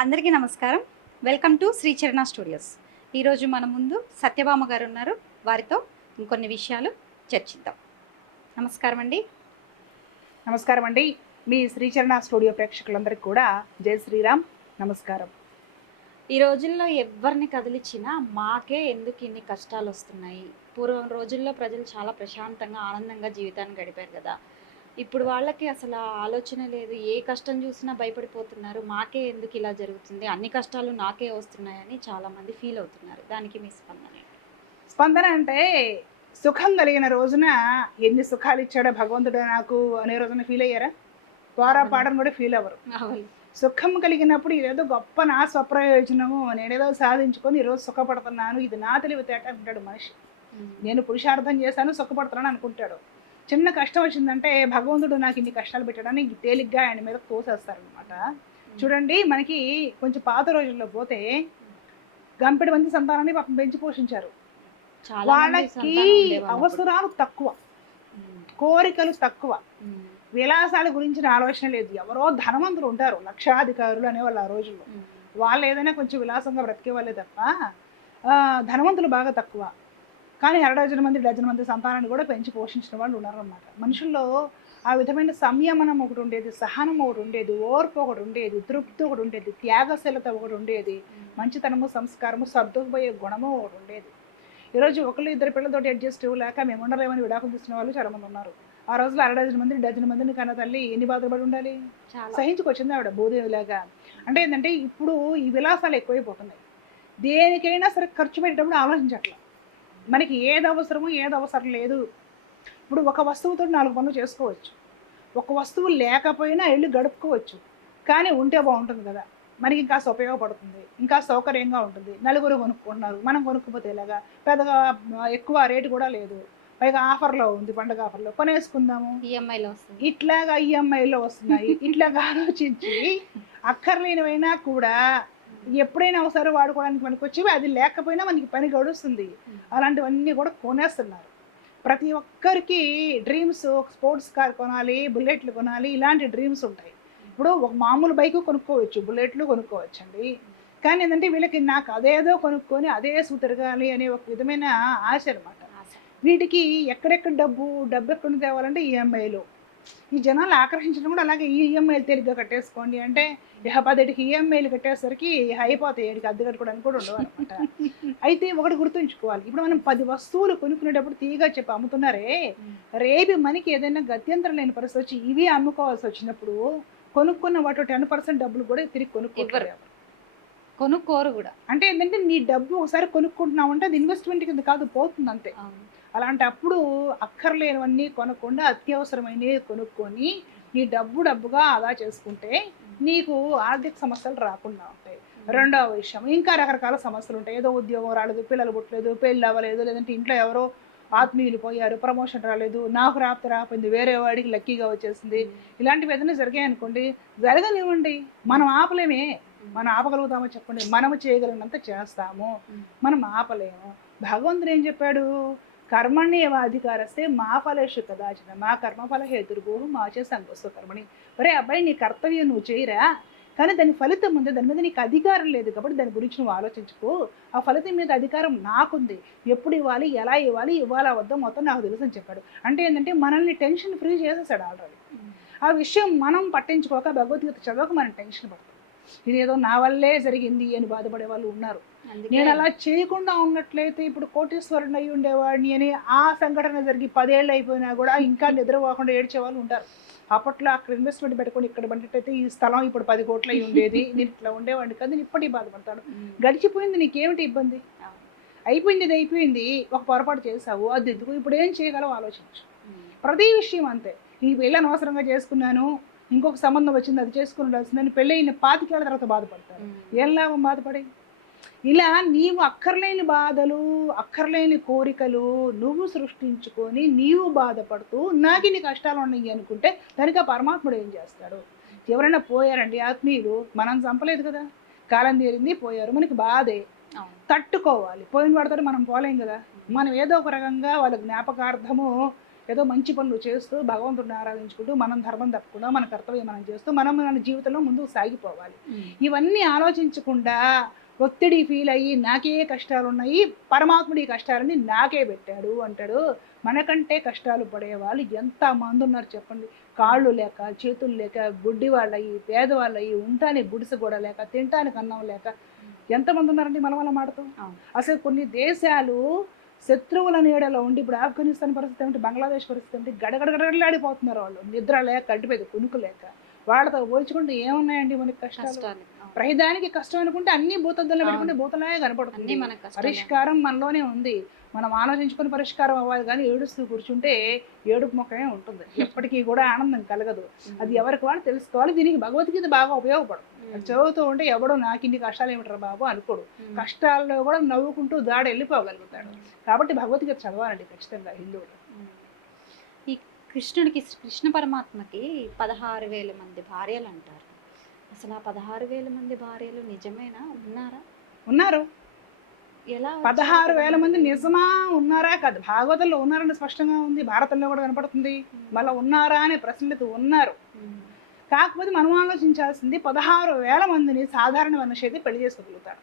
అందరికీ నమస్కారం. Welcome to Sricharana studios. ఈరోజు మన ముందు సత్యభామ గారు ఉన్నారు. వారితో ఇంకొన్ని విషయాలు చర్చిద్దాం. నమస్కారం అండి. నమస్కారం అండి. మీ శ్రీచరణ స్టూడియో ప్రేక్షకులందరికీ కూడా జై శ్రీరామ్. నమస్కారం. ఈ రోజుల్లో ఎవరిని కదిలించినా మాకే ఎందుకు ఇన్ని కష్టాలు వస్తున్నాయి? పూర్వం రోజుల్లో ప్రజలు చాలా ప్రశాంతంగా ఆనందంగా జీవితాన్ని గడిపారు కదా. ఇప్పుడు వాళ్ళకి అసలు ఆలోచన లేదు. ఏ కష్టం చూసినా భయపడిపోతున్నారు. మాకే ఎందుకు ఇలా జరుగుతుంది? అన్ని కష్టాలు నాకే వస్తున్నాయని చాలామంది ఫీల్ అవుతున్నారు. దానికి మీ స్పందన? స్పందన అంటే సుఖం కలిగిన రోజున ఎన్ని సుఖాలు ఇచ్చాడో భగవంతుడు నాకు అనే రోజున ఫీల్ అయ్యారా? పోరా పాడని కూడా ఫీల్ అవ్వరు. సుఖం కలిగినప్పుడు ఇదేదో గొప్ప నా స్వప్రయోజనము. నేనేదో సాధించుకొని ఈరోజు సుఖపడుతున్నాను. ఇది నా తెలివితేట అంటాడు మనిషి. నేను పురుషార్థం చేశాను సుఖపడుతున్నాను అనుకుంటాడు. చిన్న కష్టం వచ్చిందంటే భగవంతుడు నాకు ఇన్ని కష్టాలు పెట్టడానికి తేలిగ్గా ఆయన మీద కోసేస్తారనమాట చూడండి మనకి కొంచెం పాత రోజుల్లో పోతే గంపెడి మంది సంతానాన్ని పాపం పెంచి పోషించారు. వాళ్ళకి. అవసరాలు తక్కువ. కోరికలు తక్కువ. విలాసాల గురించిన ఆలోచన లేదు. ఎవరో ధనవంతులు ఉంటారు లక్షాధికారులు అనేవాళ్ళు ఆ రోజుల్లో. వాళ్ళు ఏదైనా కొంచెం విలాసంగా బ్రతికే వాళ్ళే తప్ప ఆ, ధనవంతులు బాగా తక్కువ. కానీ అర డజన్ మంది డజన్ మంది సంతానాన్ని కూడా పెంచి పోషించిన వాళ్ళు ఉన్నారన్నమాట. మనుషుల్లో ఆ విధమైన సంయమనం ఒకటి ఉండేది సహనం ఒకటి ఉండేది ఓర్పు ఒకటి ఉండేది తృప్తి ఒకటి ఉండేది త్యాగశీలత ఒకటి ఉండేది మంచితనము సంస్కారము సర్దుకుపోయే గుణము ఒకటి ఉండేది. ఈరోజు ఒకళ్ళు ఇద్దరు పిల్లలతోటి అడ్జస్ట్ లేక మేము ఉండలేమని విడాకులు తీసుకున్న వాళ్ళు చాలా మంది ఉన్నారు. ఆ రోజులో అర డజన్ మంది డజన్ మందిని కన్న తల్లి ఎన్ని బాధలు పడి ఉండాలి? సహించుకొచ్చింది ఆవిడ భూదేవిలాగా అంటే ఏంటంటే ఇప్పుడు ఈ విలాసాలు ఎక్కువైపోతున్నాయి. దేనికైనా సరే ఖర్చు పెట్టేటప్పుడు ఆలోచించట్ల. మనకి ఏది అవసరమో ఏది అవసరం లేదు. ఇప్పుడు ఒక వస్తువుతో నాలుగు పనులు చేసుకోవచ్చు. ఒక వస్తువు లేకపోయినా వెళ్ళి గడుపుకోవచ్చు. కానీ ఉంటే బాగుంటుంది కదా. మనకి ఇంకా ఉపయోగపడుతుంది. ఇంకా సౌకర్యంగా ఉంటుంది. నలుగురు కొనుక్కుంటున్నారు మనం కొనుక్కపోతే ఇలాగా పెద్దగా ఎక్కువ రేటు కూడా లేదు. పైగా ఆఫర్లో ఉంది. పండుగ ఆఫర్లో. కొనేసుకుందాము. ఈఎంఐలో వస్తుంది. ఇట్లాగా ఈఎంఐలో వస్తున్నాయి. ఇట్లాగా ఆలోచించి అక్కర్లేనివైనా కూడా ఎప్పుడైనా ఒకసారి వాడుకోవడానికి మనకి వచ్చి అది లేకపోయినా మనకి పని గడుస్తుంది. అలాంటివన్నీ కూడా కొనేస్తున్నారు. ప్రతి ఒక్కరికి డ్రీమ్స్ స్పోర్ట్స్ కార్ కొనాలి బుల్లెట్లు కొనాలి ఇలాంటి డ్రీమ్స్ ఉంటాయి. ఇప్పుడు ఒక మామూలు బైక్ కొనుక్కోవచ్చు బుల్లెట్లు కొనుక్కోవచ్చు అండి కానీ ఏంటంటే వీళ్ళకి నాకు అదేదో కొనుక్కొని అదే తిరగాలి అనే ఒక విధమైన ఆశ అనమాట. వీటికి ఎక్కడెక్కడ డబ్బు డబ్బు ఎక్కడ తేవాలంటే ఈఎంఐలు ఈ జనాలు ఆకర్షించడం కూడా అలాగే ఈ ఈఎంఐలు తేలిగ్గా కట్టేసుకోండి. అంటే పదిటికి ఈఎంఐలు కట్టేసరికి ఇహ అయిపోతాయి. ఏడికి అద్దె కట్టుకోవడానికి కూడా ఉండవు అనమాట. అయితే ఒకటి గుర్తుంచుకోవాలి. ఇప్పుడు మనం పది వస్తువులు కొనుక్కునేటప్పుడు తీగా చెప్పి అమ్ముతున్నారే రేపు మనకి ఏదైనా గత్యంతరం లేని పరిస్థితి వచ్చి ఇవి అమ్ముకోవాల్సి వచ్చినప్పుడు కొనుక్కున్న వాటి టెన్ పర్సెంట్ డబ్బులు కూడా తిరిగి కొనుక్కోరు ఇవ్వరు. కొనుక్కోరు కూడా. అంటే ఏంటంటే నీ డబ్బు ఒకసారి కొనుక్కుంటున్నావు అంటే అది ఇన్వెస్ట్మెంట్ కింద కాదు పోతుంది అంతే. అలాంటి అప్పుడు అక్కర్లేనివన్నీ కొనకుండా అత్యవసరమైనవి కొనుక్కొని నీ డబ్బు డబ్బుగా ఆదా చేసుకుంటే నీకు ఆర్థిక సమస్యలు రాకుండా ఉంటాయి. రెండవ విషయం ఇంకా రకరకాల సమస్యలు ఉంటాయి. ఏదో ఉద్యోగం రాలేదు పిల్లలు పుట్టలేదు పెళ్ళి అవ్వలేదు లేదంటే ఇంట్లో ఎవరో ఆత్మీయులు పోయారు ప్రమోషన్ రాలేదు నాకు రాకపోతే రాకపోయింది వేరే వాడికి లక్కీగా వచ్చేసింది. ఇలాంటివి ఏదైనా జరిగాయి అనుకోండి జరగనివ్వండి మనం ఆపలేమే. మనం ఆపగలుగుతామో చెప్పండి. మనము చేయగలిగినంత చేస్తాము. మనం ఆపలేము. భగవంతుడు ఏం చెప్పాడు? కర్మణ్ణి ఏవ అధికారస్తే మా ఫలేషు కదాచిన మా కర్మఫల హేతుర్భూ మాచే సంగస్వ కర్మణి. ఒరే అబ్బాయి నీ కర్తవ్యం నువ్వు చేయరా? కానీ దాని ఫలితం ఉంది. దాని మీద నీకు అధికారం లేదు కాబట్టి దాని గురించి నువ్వు ఆలోచించుకో. ఆ ఫలితం మీద అధికారం నాకుంది. ఎప్పుడు ఇవ్వాలి ఎలా ఇవ్వాలి ఇవ్వాలా వద్దా మొత్తం నాకు తెలుసు అని చెప్పాడు. అంటే ఏంటంటే మనల్ని టెన్షన్ ఫ్రీ చేసేసాడు ఆల్రెడీ. ఆ విషయం మనం పట్టించుకోక భగవద్గీత చదవక మనం టెన్షన్ పడతాం. ఇదేదో నా వల్లే జరిగింది అని బాధపడే వాళ్ళు ఉన్నారు. నేను అలా చేయకుండా ఉన్నట్లయితే ఇప్పుడు కోటేశ్వరుని అయి ఉండేవాడిని అని ఆ సంఘటన జరిగి పదేళ్ళు అయిపోయినా కూడా ఇంకా నిద్రపోకుండా ఏడ్చే వాళ్ళు ఉంటారు. అప్పట్లో అక్కడ ఇన్వెస్ట్మెంట్ పెట్టుకొని ఇక్కడ పడినట్టయితే ఈ స్థలం ఇప్పుడు పది కోట్లు అయి ఉండేది. నేను ఇట్లా ఉండేవాడిని కదా నేను ఇప్పటికీ బాధపడతాడు ఉమ్. గడిచిపోయింది నీకేమిటి ఇబ్బంది. అయిపోయింది ఇది అయిపోయింది. ఒక పొరపాటు చేసావు అది ఎందుకు? ఇప్పుడు ఏం చేయగలవు? ఆలోచించు. ప్రతి విషయం అంతే. ఈ పెళ్ళి అనవసరంగా చేసుకున్నాను ఇంకొక సంబంధం వచ్చింది అది చేసుకుని ఉండాల్సిందని పెళ్ళి అయిన పాతికేళ్ళ తర్వాత బాధపడతారు. ఏం లాభం బాధపడి? ఇలా నీవు అక్కర్లేని బాధలు అక్కర్లేని కోరికలు నువ్వు సృష్టించుకొని నీవు బాధపడుతూ నాకు ఇన్ని కష్టాలు ఉన్నాయి అనుకుంటే దానికి ఆ పరమాత్ముడు ఏం చేస్తాడు? ఎవరైనా పోయారండి ఆత్మీయులు మనం చంపలేదు కదా. కాలం తీరింది పోయారు. మనకి బాధే. తట్టుకోవాలి. పోయిన వాడితో మనం పోలేం కదా. మనం ఏదో ఒక రకంగా వాళ్ళ జ్ఞాపకార్థము ఏదో మంచి పనులు చేస్తూ భగవంతుడిని ఆరాధించుకుంటూ మనం ధర్మం తప్పకుండా మన కర్తవ్యం మనం చేస్తూ మనం మన జీవితంలో ముందుకు సాగిపోవాలి. ఇవన్నీ ఆలోచించకుండా ఒత్తిడి ఫీల్ అయ్యి నాకే కష్టాలు ఉన్నాయి పరమాత్ముడి ఈ కష్టాలని నాకే పెట్టాడు అంటాడు. మనకంటే కష్టాలు పడేవాళ్ళు ఎంత మంది ఉన్నారు చెప్పండి. కాళ్ళు లేక చేతులు లేక గుడ్డి వాళ్ళయి పేదవాళ్ళయి ఉండటానికి గుడిసె కూడా లేక తినటానికి అన్నం లేక ఎంతమంది ఉన్నారండి మన మాటతో? అవును. అసలు కొన్ని దేశాలు శత్రువుల నీడలో ఉండి ఇప్పుడు ఆఫ్ఘనిస్తాన్ పరిస్థితి ఏమిటి? బంగ్లాదేశ్ పరిస్థితి ఏమిటి? గడగడగడలాడిపోతున్నారు వాళ్ళు. నిద్ర లేక కంటి మీద కునుకు లేక. వాళ్ళతో పోల్చుకుంటే ఏమున్నాయండి మనకి కష్టాలు. ప్రతిదానికి కష్టం అనుకుంటే అన్ని భూతద్దంలో. పెట్టుకుంటే భూతలాగే కనపడుతుంది. పరిష్కారం మనలోనే ఉంది. మనం ఆలోచించుకుని పరిష్కారం అవ్వాలి కానీ ఏడుస్తూ కూర్చుంటే ఏడుపు మొక్కమే ఉంటుంది. ఎప్పటికీ కూడా ఆనందం కలగదు. అది ఎవరికి వాళ్ళు తెలుసుకోవాలి. దీనికి భగవద్గీత బాగా ఉపయోగపడదు. అది చదువుతూ ఉంటే ఎవడో నాకు ఇన్ని కష్టాలు ఏమిట్రా బాబు అనుకోడు. కష్టాల్లో కూడా నవ్వుకుంటూ దాడి వెళ్ళిపోగలుగుతాడు. కాబట్టి భగవద్గీత చదవాలండి ఖచ్చితంగా హిందువులు. కృష్ణుడికి కృష్ణ పరమాత్మకి పదహారు వేల మంది భార్యలు అంటారు. అసలు ఆ పదహారు వేల మంది భార్యలు నిజమేనా? ఉన్నారా? ఉన్నారు. ఎలా పదహారు వేల మంది నిజమా ఉన్నారా? కాదు భాగవతంలో ఉన్నారని స్పష్టంగా ఉంది భారతంలో కూడా కనపడుతుంది. మళ్ళీ ఉన్నారా అనే ప్రశ్నలకు ఉన్నారు. కాకపోతే మనం ఆలోచించాల్సింది పదహారు వేల మందిని సాధారణ మనిషి అయితే పెళ్ళి చేసుకోగలుగుతారు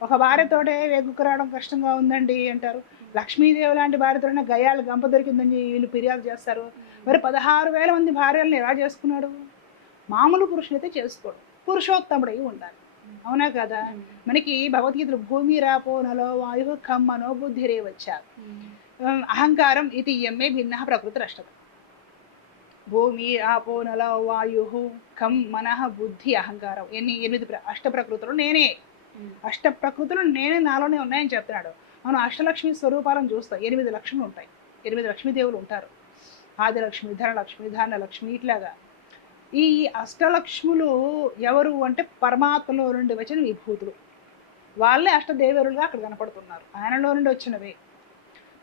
ఒక భార్యతోటే వెగుకు రావడం కష్టంగా ఉందండి అంటారు. లక్ష్మీదేవి లాంటి భార్యతోనే గయాలు గంప దొరికిందని వీళ్ళు ఫిర్యాదు చేస్తారు. మరి పదహారు వేల మంది భార్యలను ఎలా చేసుకున్నాడు? మామూలు పురుషులైతే చేసుకోడు. పురుషోత్తముడై ఉండాలి అవునా కదా. మనకి భగవద్గీతలో భూమి రాపో నలో వాయు కమ్మనో బుద్ధిరే వచ్చారు. అహంకారం ఇది ఎమ్మే భిన్న ప్రకృతి రష్టం భూమి ఆపో నల వాయు కం మనః బుద్ధి అహంకారం. ఎన్ని ఎనిమిది అష్ట ప్రకృతులు నేనే. అష్ట ప్రకృతులు నేనే నాలోనే ఉన్నాయని చెప్తున్నాడు. మనం అష్టలక్ష్మి స్వరూపాలను చూస్తాం. ఎనిమిది లక్ష్ములు ఉంటాయి. ఎనిమిది లక్ష్మీదేవులు ఉంటారు. ఆదిలక్ష్మి ధనలక్ష్మి ధాన్యలక్ష్మి ఇట్లాగా. ఈ అష్టలక్ష్ములు ఎవరు అంటే పరమాత్మలో నుండి వచ్చిన విభూతులు. వాళ్ళే అష్టదేవరులుగా అక్కడ కనపడుతున్నారు. ఆయనలో నుండి వచ్చినవే.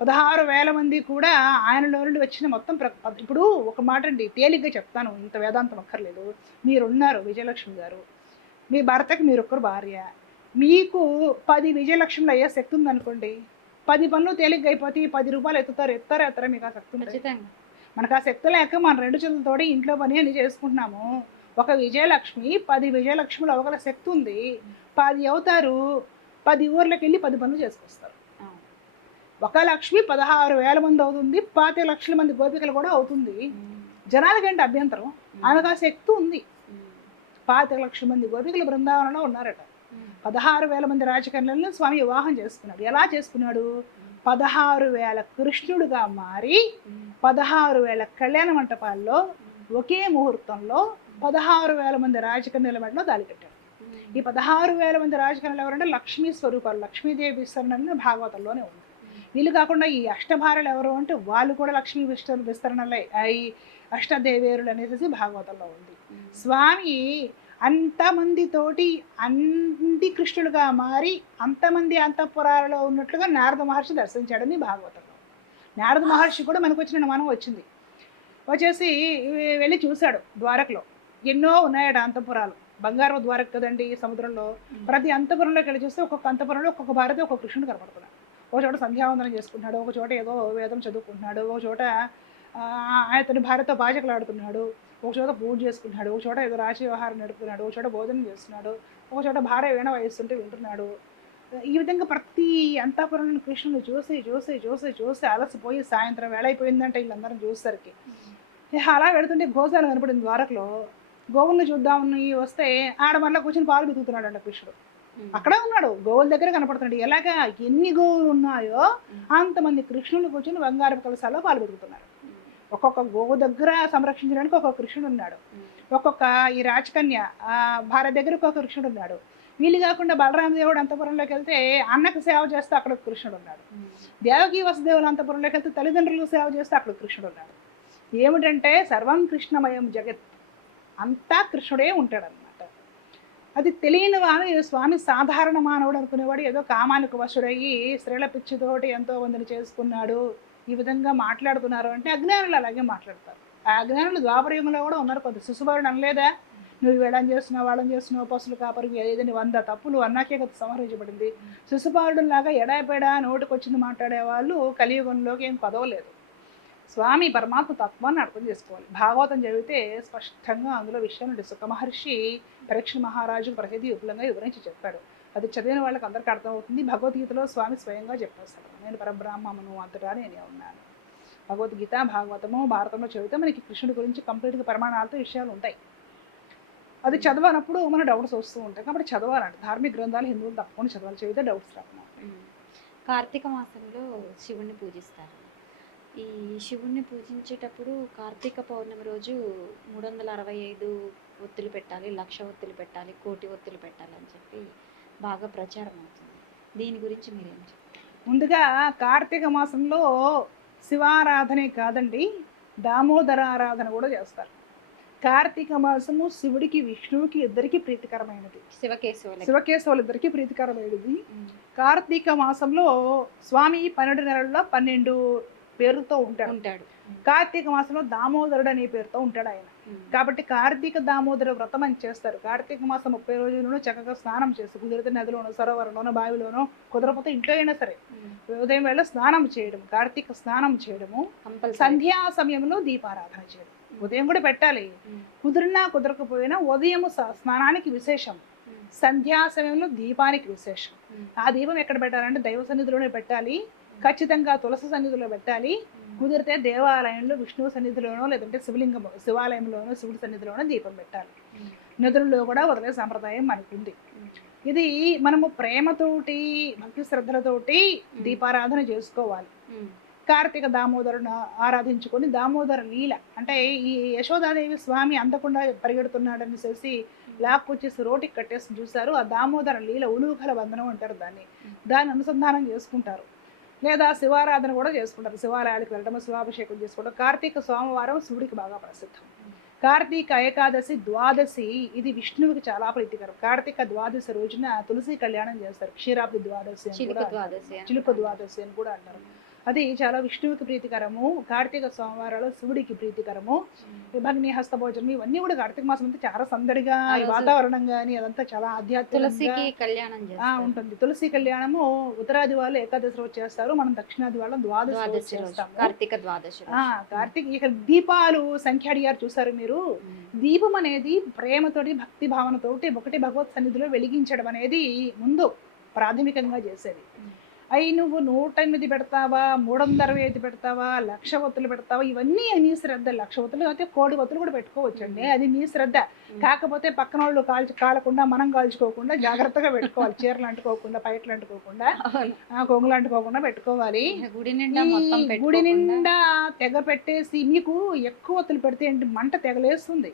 పదహారు వేల మంది కూడా ఆయనలో నుండి వచ్చిన మొత్తం ప్ర ఇప్పుడు ఒక మాట అండి తేలిగ్గా చెప్తాను. ఇంత వేదాంతం అక్కర్లేదు. మీరున్నారు విజయలక్ష్మి గారు. మీ భర్తకి మీరొక్కరు భార్య. మీకు పది విజయలక్ష్మిలు అయ్యే శక్తి ఉందనుకోండి పది పనులు తేలిగ్గా అయిపోతే పది రూపాయలు ఎత్తుతారు ఎత్తారా ఎత్తారా మీకు ఆ శక్తి మనకు ఆ శక్తి లేక మన రెండు చేతులతోటి ఇంట్లో పని అన్ని చేసుకుంటున్నాము ఒక విజయలక్ష్మి పది విజయలక్ష్ములు అవగల శక్తి ఉంది పది అవుతారు పది ఊర్లకు వెళ్ళి పది పనులు చేసుకొస్తారు. ఒక లక్ష్మి పదహారు వేల మంది అవుతుంది పాతి లక్షల మంది గోపికలు కూడా అవుతుంది. జనాలకంటే అభ్యంతరం. ఆమెకు ఆ శక్తి ఉంది. పాతి లక్షల మంది గోపికలు బృందావనంలో ఉన్నారట. పదహారు వేల మంది రాజకన్యలను స్వామి వివాహం చేసుకున్నాడు. ఎలా చేసుకున్నాడు? పదహారు వేల కృష్ణుడుగా మారి పదహారు వేల కళ్యాణ మంటపాల్లో ఒకే ముహూర్తంలో పదహారు వేల మంది రాజకన్యల మెడలో దాలి ఈ పదహారు వేల మంది రాజకన్యలు ఎవరంటే లక్ష్మీ స్వరూపాలు. లక్ష్మీదేవి విస్తరణ భాగవతంలోనే ఉంది. వీళ్ళు కాకుండా ఈ అష్టభారలు ఎవరు అంటే వాళ్ళు కూడా లక్ష్మీ విస్తరణ విస్తరణలే. అయి అష్టదేవేరులు అనేసి భాగవతంలో ఉంది. స్వామి అంతమందితోటి అంది కృష్ణుడుగా మారి అంతమంది అంతఃపురాలలో ఉన్నట్లుగా నారద మహర్షి దర్శించాడని భాగవతంలో. నారద మహర్షి కూడా మనకు వచ్చిన మనం వచ్చింది. వచ్చేసి వెళ్ళి చూశాడు ద్వారకలో. ఎన్నో ఉన్నాయట అంతఃపురాలు. బంగారం ద్వారక కదండి సముద్రంలో. ప్రతి అంతఃపురంలోకి వెళ్ళి చూస్తే ఒక్కొక్క అంతఃపురంలో ఒక్కొక్క భారతి ఒక్కొక్క కృష్ణుడు కనపడుతున్నాడు. ఒక చోట సంధ్యావందనం చేసుకుంటున్నాడు ఒక చోట ఏదో వేదం చదువుకుంటున్నాడు ఒక చోట అతని భార్యతో బాజకలు ఆడుతున్నాడు. ఒక చోట పూజ చేసుకుంటున్నాడు ఒక చోట ఏదో రాశి వ్యవహారం నడుపుతున్నాడు ఒక చోట భోజనం చేస్తున్నాడు ఒక చోట భార్య వీణ వహిస్తుంటే వింటున్నాడు ఈ విధంగా ప్రతి అంతాపురంలో కృష్ణుని చూసి చూసి చూసి చూసి అలసిపోయి సాయంత్రం వేళ అయిపోయిందంటే వీళ్ళందరం చూసేసరికి అలా వెళుతుంటే గోశాల కనపడింది ద్వారకలో గోవుల్ని చూద్దామని వస్తే ఆడ మళ్ళీ కూర్చొని పాలు బితుకుతున్నాడు అంట కృష్ణుడు. అక్కడే ఉన్నాడు గోవుల దగ్గర కనపడుతున్నాడు ఎలాగా ఎన్ని గోవులు ఉన్నాయో. అంతమంది కృష్ణులు కూర్చొని బంగారపు కలసాల్లో పాలు ఉమ్. ఒక్కొక్క గోవు దగ్గర సంరక్షించడానికి ఒక్కొక్క కృష్ణుడు ఉన్నాడు. ఒక్కొక్క ఈ రాజకన్య ఆ, భార్య దగ్గర ఒక్కొక్క కృష్ణుడు ఉన్నాడు. వీళ్ళు కాకుండా బలరామ దేవుడు అంతపురంలోకి వెళ్తే అన్నకు సేవ చేస్తూ అక్కడ కృష్ణుడు ఉన్నాడు. దేవకీ వసుదేవులు అంతపురంలోకి వెళ్తే తల్లిదండ్రులకు సేవ చేస్తూ అక్కడ కృష్ణుడు ఉన్నాడు. ఏమిటంటే సర్వం కృష్ణమయం జగత్ అంతా కృష్ణుడే ఉంటాడనమాట అది తెలియని వాడు ఈ స్వామి సాధారణ మానవుడు అనుకునేవాడు ఏదో కామానికి వశుడయ్యి స్త్రీల పిచ్చితోటి ఎంతో మందిని చేసుకున్నాడు. ఈ విధంగా మాట్లాడుతున్నారు అంటే అజ్ఞానులు అలాగే మాట్లాడతారు. ఆ అజ్ఞానులు ద్వాపరయుగంలో కూడా ఉన్నారు కొంత శిశుభారుడు అనలేదా? నువ్వు వేళం చేస్తున్నావు? వాళ్ళని చేస్తున్నావు? పసులు కాపరి ఏదైనా వంద తప్పులు అన్నాకే కదా సంహరించబడింది. శిశుపాలుడులాగా ఎడాపెడా నోటికి వచ్చింది మాట్లాడే వాళ్ళు కలియుగంలోకి ఏం పదవలేదు. స్వామి పరమాత్మ తత్వాన్ని అర్థం చేసుకోవాలి. భాగవతం చదివితే స్పష్టంగా అందులో విషయం సుఖమహర్షి పరీక్ష మహారాజు ప్రతిదీ విపులంగా వివరించి చెప్పాడు. అది చదివిన వాళ్ళకి అందరికీ అర్థమవుతుంది. భగవద్గీతలో స్వామి స్వయంగా చెప్పేస్తాడు నేను పరబ్రహ్మమును అంతటా నేనే ఉన్నాను. భగవద్గీత భాగవతము భారతంలో చదివితే మనకి కృష్ణుడి గురించి కంప్లీట్గా ప్రమాణాలతో విషయాలు ఉంటాయి. అది చదవనప్పుడు మన డౌట్స్ వస్తూ ఉంటాయి. కాబట్టి చదవాలంట ధార్మిక గ్రంథాలు హిందువులు తప్పకుండా చదవాలి. చదివితే డౌట్స్ రాకుండా కార్తీక మాసంలో శివుణ్ణి పూజిస్తారు. ఈ శివుణ్ణి పూజించేటప్పుడు కార్తీక పౌర్ణమి రోజు మూడు వందల అరవై ఐదు ఒత్తులు పెట్టాలి లక్ష ఒత్తులు పెట్టాలి కోటి ఒత్తులు పెట్టాలి అని చెప్పి బాగా ప్రచారం అవుతుంది. దీని గురించి మీరేం ముందుగా కార్తీక మాసంలో శివారాధనే కాదండి దామోదర ఆరాధన కూడా చేస్తారు. కార్తీక మాసము శివుడికి విష్ణువుకి ఇద్దరికి ప్రీతికరమైనది. శివకేశవులకి. శివకేశవులు ఇద్దరికి ప్రీతికరమైనది. కార్తీక మాసంలో స్వామి పన్నెండు నెలల్లో పన్నెండు పేరుతో ఉంటాడు. ఉంటాడు. కార్తీక మాసంలో దామోదరుడు అనే పేరుతో ఉంటాడు ఆయన. కాబట్టి కార్తీక దామోదర వ్రతం అని చేస్తారు. కార్తీక మాసం ముప్పై రోజులను చక్కగా స్నానం చేసి కుదిరితే నదిలోనో సరోవరంలోనో బావిలోనో కుదరకపోతే ఇంట్లో అయినా సరే. ఉదయం వేళ స్నానం చేయడం కార్తీక స్నానం చేయడము సంధ్యా సమయంలో దీపారాధన చేయడం. ఉదయం కూడా పెట్టాలి. కుదిరినా కుదరకపోయినా ఉదయం స్నానానికి విశేషం. సంధ్యా సమయంలో దీపానికి విశేషం. ఆ దీపం ఎక్కడ పెట్టాలంటే దైవ సన్నిధిలోనే పెట్టాలి. ఖచ్చితంగా తులసి సన్నిధిలో పెట్టాలి. కుదిరితే దేవాలయంలో విష్ణువు సన్నిధిలోనో లేదంటే శివలింగం శివాలయంలోనో శివుడి సన్నిధిలోనో దీపం పెట్టాలి. నదులలో కూడా వదిలే సాంప్రదాయం మనకుంది. ఇది మనము ప్రేమతోటి భక్తి శ్రద్ధలతోటి దీపారాధన చేసుకోవాలి. కార్తీక దామోదరుని ఆరాధించుకొని దామోదర లీల అంటే ఈ యశోదాదేవి స్వామి అందకుండా పరిగెడుతున్నాడని చేసి లాక్కొచ్చేసి రోటికి కట్టేసి చూశారు. ఆ దామోదర లీల ఉలూకల బంధనం అంటారు దాన్ని. దాన్ని అనుసంధానం చేసుకుంటారు. లేదా శివారాధన కూడా చేసుకుంటారు. శివాలయాలకు వెళ్ళడం శివాభిషేకం చేసుకోవడం. కార్తీక సోమవారం శివుడికి బాగా ప్రసిద్ధం. కార్తీక ఏకాదశి ద్వాదశి ఇది విష్ణువుకి చాలా ప్రీతికరం. కార్తీక ద్వాదశి రోజున తులసి కళ్యాణం చేస్తారు. క్షీరాబ్ది ద్వాదశి చిలుక ద్వాదశి అని కూడా అంటారు. అది చాలా విష్ణువుకి ప్రీతికరము కార్తీక సోమవారాలు శివుడికి ప్రీతికరము. విభగ్ని హస్తభోజనం ఇవన్నీ కూడా కార్తీక మాసం అంతా చాలా సందడిగా ఈ వాతావరణం కానీ అదంతా చాలా ఆధ్యాత్మికంగా తులసికి కళ్యాణం ఉంటుంది. తులసి కళ్యాణము ఉత్తరాది వాళ్ళు ఏకాదశి రోజు చేస్తారు మనం దక్షిణాది వాళ్ళం ద్వాదశి చేస్తాము. కార్తీక ద్వాదశి కార్తీక ఇక దీపాలు సంఖ్య అడిగారు చూసారు మీరు? దీపం అనేది ప్రేమతోటి భక్తి భావనతోటి ఒకటి భగవత్ సన్నిధిలో వెలిగించడం అనేది ముందు ప్రాథమికంగా చేసేది. అయి నువ్వు నూట ఎనిమిది పెడతావా మూడు వందల అరవై ఐదు పెడతావా లక్ష ఒత్తులు పెడతావా? ఇవన్నీ నీ శ్రద్ధ. లక్ష ఒత్తులు అయితే కోడి ఒత్తులు కూడా పెట్టుకోవచ్చండి అది నీ శ్రద్ధ. కాకపోతే పక్కన వాళ్ళు కాల్చి కాలకుండా మనం కాల్చుకోకుండా జాగ్రత్తగా పెట్టుకోవాలి. చీరలు అంటుకోకుండా పైట్లు అంటుకోకుండా కొంగులు అంటుకోకుండా పెట్టుకోవాలి. గుడి నిండా గుడి నిండా తెగ పెట్టేసి మీకు ఎక్కువ ఒత్తులు పెడితే ఏంటి? మంట తెగలేస్తుంది.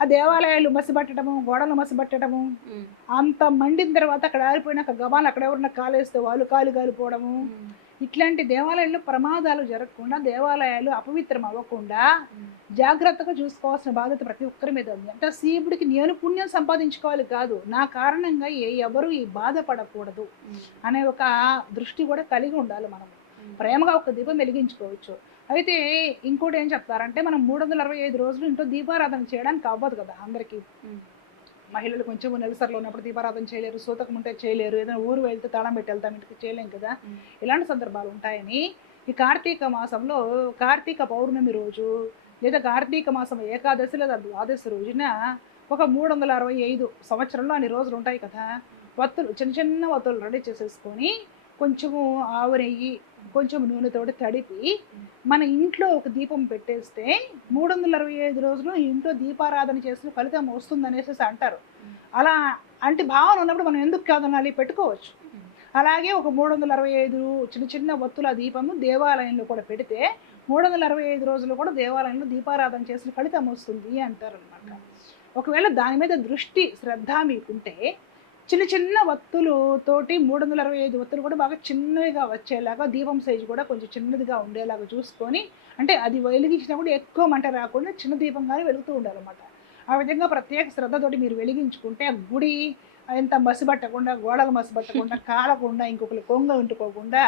ఆ దేవాలయాలు మసిపట్టడము గోడలు మసిపట్టడము ఉమ్. అంత మండిన తర్వాత అక్కడ ఆరిపోయినాక గబాలు అక్కడ ఎవరన్నా కాలేస్తే వాళ్ళు కాలు కాలిపోవడము. ఇట్లాంటి దేవాలయాల్లో ప్రమాదాలు జరగకుండా దేవాలయాలు అపవిత్రం అవ్వకుండా. జాగ్రత్తగా చూసుకోవాల్సిన బాధ్యత ప్రతి ఒక్కరి మీద ఉంది అంటే శివుడికి నేను పుణ్యం సంపాదించుకోవాలి కాదు నా కారణంగా ఏ ఎవరు ఈ బాధపడకూడదు. అనే ఒక దృష్టి కూడా కలిగి ఉండాలి మనం. ప్రేమగా ఒక దీపం వెలిగించుకోవచ్చు అయితే ఇంకోటి ఏం చెప్తారంటే మనం మూడు వందల అరవై ఐదు రోజులు ఇంట్లో దీపారాధన చేయడానికి అవ్వదు కదా అందరికీ. మహిళలు కొంచెం నెలసరిలో ఉన్నప్పుడు దీపారాధన చేయలేరు సూతకం ఉంటే చేయలేరు ఏదైనా ఊరు వెళ్తే తాళం పెట్టి వెళ్తాం ఇంటికి చేయలేం కదా. ఇలాంటి సందర్భాలు ఉంటాయని ఈ కార్తీక మాసంలో కార్తీక పౌర్ణమి రోజు లేదా కార్తీక మాసం ఏకాదశి లేదా ద్వాదశి రోజున ఒక మూడు వందల అరవై ఐదు సంవత్సరంలో అన్ని రోజులు ఉంటాయి కదా వత్తులు చిన్న చిన్న వత్తులు రెడీ చేసేసుకొని కొంచెము ఆవు నెయ్యి కొంచెం నూనెతోటి తడిపి మన ఇంట్లో ఒక దీపం పెట్టేస్తే మూడు వందల అరవై ఐదు రోజులు ఇంట్లో దీపారాధన చేసిన ఫలితం వస్తుంది అనేసి అంటారు. అలా అంటే భావన ఉన్నప్పుడు మనం ఎందుకు కాదనాలి పెట్టుకోవచ్చు. అలాగే ఒక మూడు వందల అరవై ఐదు చిన్న చిన్న వత్తుల దీపము దేవాలయంలో కూడా పెడితే మూడు వందల అరవై ఐదు రోజులు కూడా దేవాలయంలో దీపారాధన చేసిన ఫలితం వస్తుంది అంటారు అనమాట ఒకవేళ దాని మీద దృష్టి శ్రద్ధ మీకుంటే చిన్న చిన్న వత్తులు తోటి మూడు వందల అరవై ఐదు వత్తులు కూడా బాగా చిన్నవిగా వచ్చేలాగా దీపం సైజు కూడా కొంచెం చిన్నదిగా ఉండేలాగా చూసుకొని అంటే అది వెలిగించినప్పుడు ఎక్కువ మంట రాకుండా చిన్న దీపంగానే వెలుగుతూ ఉండాలన్నమాట. ఆ విధంగా ప్రత్యేక శ్రద్ధతోటి మీరు వెలిగించుకుంటే ఆ గుడి ఎంత మసిపట్టకుండా గోడలు మసిపట్టకుండా కాలకుండా ఇంకొకరు కొంగ ఉంటుకోకుండా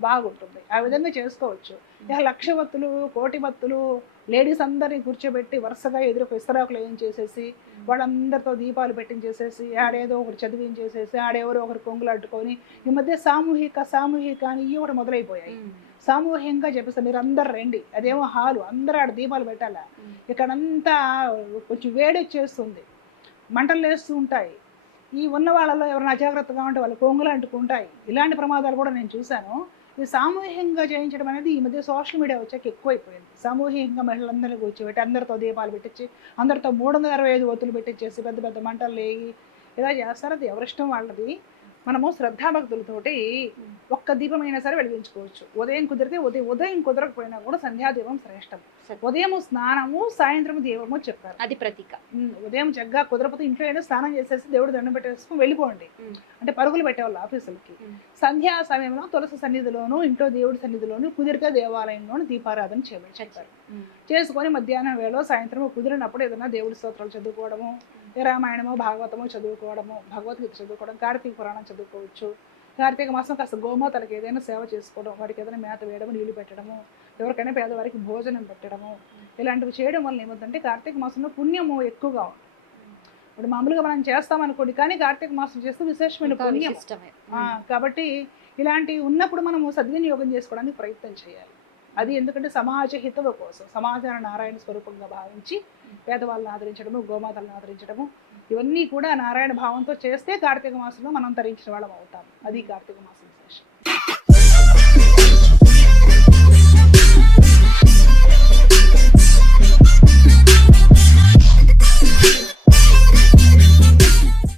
బాగుంటుంది. ఆ విధంగా చేసుకోవచ్చు. ఇక లక్ష వత్తులు కోటి వత్తులు లేడీస్ అందరినీ కూర్చోబెట్టి వరుసగా ఎదురుకు ఇస్తరాకులు ఏం చేసేసి వాళ్ళందరితో దీపాలు పెట్టించేసేసి ఆడేదో ఒకటి చదివించేసేసి ఆడెవరో ఒకరు కొంగులు అడ్డుకొని ఈ మధ్య సామూహిక సామూహిక అని ఇవి ఒకటి మొదలైపోయాయి. సామూహికంగా చెప్పేస్తారు మీరు అందరు రండి. అదేమో హాలు. అందరూ ఆడ దీపాలు పెట్టాలా. ఇక్కడంతా కొంచెం వేడి వచ్చేస్తుంది. మంటలు లేస్తూ ఉంటాయి. ఈ ఉన్న వాళ్ళలో ఎవరైనా అజాగ్రత్తగా ఉంటే వాళ్ళు కొంగులు అంటుకుంటాయి. ఇలాంటి ప్రమాదాలు కూడా నేను చూశాను. ఇది సామూహికంగా చేయించడం అనేది ఈ మధ్య సోషల్ మీడియా వచ్చాక ఎక్కువైపోయింది. సామూహికంగా మహిళలందరినీ కూర్చోబెట్టి అందరితో దీపాలు పెట్టించి అందరితో మూడు వందల అరవై ఐదు ఒత్తులు పెట్టించేసి పెద్ద పెద్ద మంటలు లేగి ఇలా చేస్తారు. అది ఎవరిష్టం వాళ్ళది? మనము శ్రద్ధాభక్తులతోటి ఒక్క దీపమైనా సరే వెలిగించుకోవచ్చు ఉదయం కుదిరితే ఉదయం ఉదయం కుదరకపోయినా కూడా సంధ్యాదీపం శ్రేష్టం. ఉదయం స్నానము సాయంత్రం దీపము చెప్పారు అది ప్రతీక ఉదయం చక్కగా కుదరపోతే ఇంట్లో అయినా స్నానం చేసేసి దేవుడు దండం పెట్టేసుకుని వెళ్ళిపోండి. అంటే పరుగులు పెట్టేవాళ్ళు ఆఫీసులకి. సంధ్యా సమయంలో తులసి సన్నిధిలోను ఇంట్లో దేవుడి సన్నిధిలోను కుదిరితే దేవాలయంలోను దీపారాధన చేయమని చెప్పారు. చేసుకొని మధ్యాహ్నం వేళ సాయంత్రం కుదిరినప్పుడు ఏదైనా దేవుడి స్తోత్రాలు చదువుకోవడము రామాయణమో భాగవతమో చదువుకోవడము భగవద్గీత చదువుకోవడం కార్తీక పురాణం చదువుకోవచ్చు. కార్తీక మాసం కాస్త గోమాతలకు ఏదైనా సేవ చేసుకోవడం వాటికి ఏదైనా మేత వేయడం నీళ్ళు పెట్టడము ఎవరికైనా పేదవారికి భోజనం పెట్టడము ఇలాంటివి చేయడం వల్ల ఏమవుతుందంటే కార్తీక మాసంలో పుణ్యము ఎక్కువగా. ఇప్పుడు మామూలుగా మనం చేస్తాం అనుకోండి కానీ కార్తీక మాసం చేస్తే విశేషమైన పుణ్యం. కాబట్టి ఇలాంటివి ఉన్నప్పుడు మనము సద్వినియోగం చేసుకోవడానికి ప్రయత్నం చేయాలి. అది ఎందుకంటే సమాజ హితవ కోసం సమాజాన్ని నారాయణ స్వరూపంగా భావించి పేదవాళ్ళని ఆదరించడము గోమాతలను ఆదరించడము ఇవన్నీ కూడా నారాయణ భావంతో చేస్తే కార్తీక మాసంలో మనం తరించిన వాళ్ళం అవుతాం. అది కార్తీక మాసం.